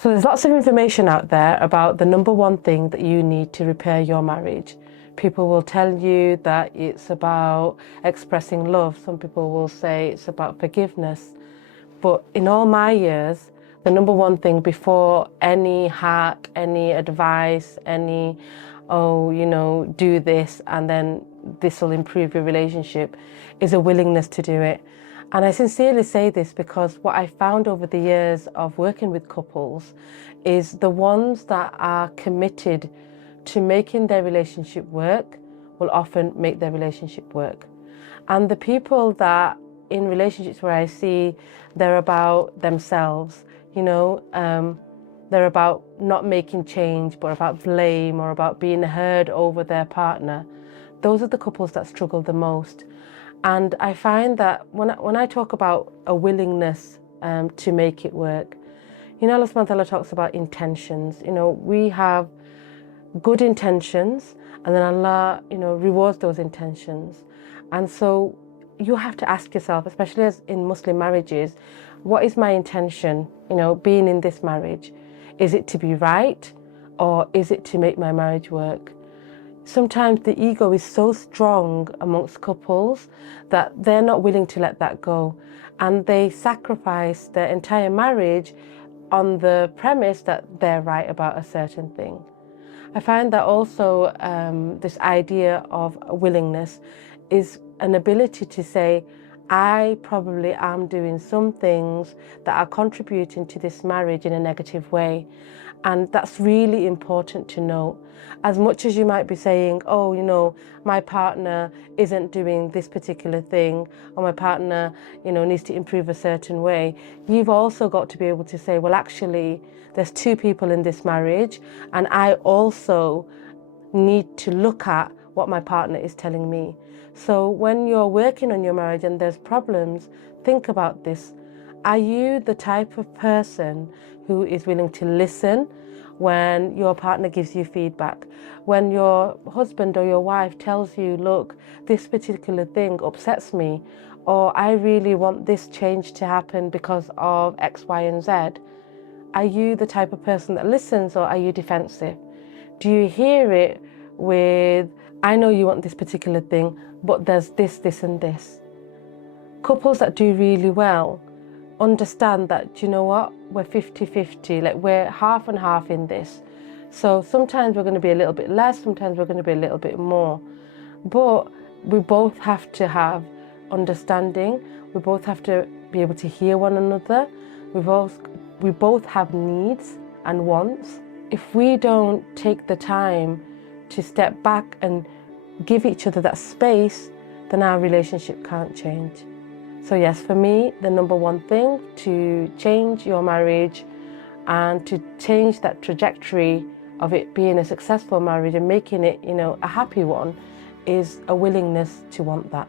So there's lots of information out there about the number one thing that you need to repair your marriage. People will tell you that it's about expressing love. Some people will say it's about forgiveness. But in all my years, the number one thing before any hack, any advice, any, do this and then this will improve your relationship, is a willingness to do it. And I sincerely say this because what I found over the years of working with couples is the ones that are committed to making their relationship work will often make their relationship work. And the people that in relationships where I see they're about themselves, they're about not making change, but about blame or about being heard over their partner, those are the couples that struggle the most. And I find that when I talk about a willingness to make it work, Allah subhanahu wa ta'ala talks about intentions. We have good intentions and then Allah, rewards those intentions. And so you have to ask yourself, especially as in Muslim marriages, what is my intention, being in this marriage? Is it to be right or is it to make my marriage work? Sometimes the ego is so strong amongst couples that they're not willing to let that go. And they sacrifice their entire marriage on the premise that they're right about a certain thing. I find that also this idea of willingness is an ability to say, I probably am doing some things that are contributing to this marriage in a negative way. And that's really important to note. As much as you might be saying, my partner isn't doing this particular thing, or my partner, needs to improve a certain way, you've also got to be able to say, well, actually, there's two people in this marriage, and I also need to look at what my partner is telling me. So when you're working on your marriage and there's problems, think about this. Are you the type of person who is willing to listen when your partner gives you feedback? When your husband or your wife tells you, look, this particular thing upsets me, or I really want this change to happen because of X, Y, and Z. Are you the type of person that listens, or are you defensive? Do you hear it with, I know you want this particular thing, but there's this, this, and this? Couples that do really well understand that, we're 50-50, like we're half and half in this. So sometimes we're going to be a little bit less, sometimes we're going to be a little bit more. But we both have to have understanding, we both have to be able to hear one another, we both have needs and wants. If we don't take the time to step back and give each other that space, then our relationship can't change. So yes, for me, the number one thing to change your marriage and to change that trajectory of it being a successful marriage and making it, a happy one, is a willingness to want that.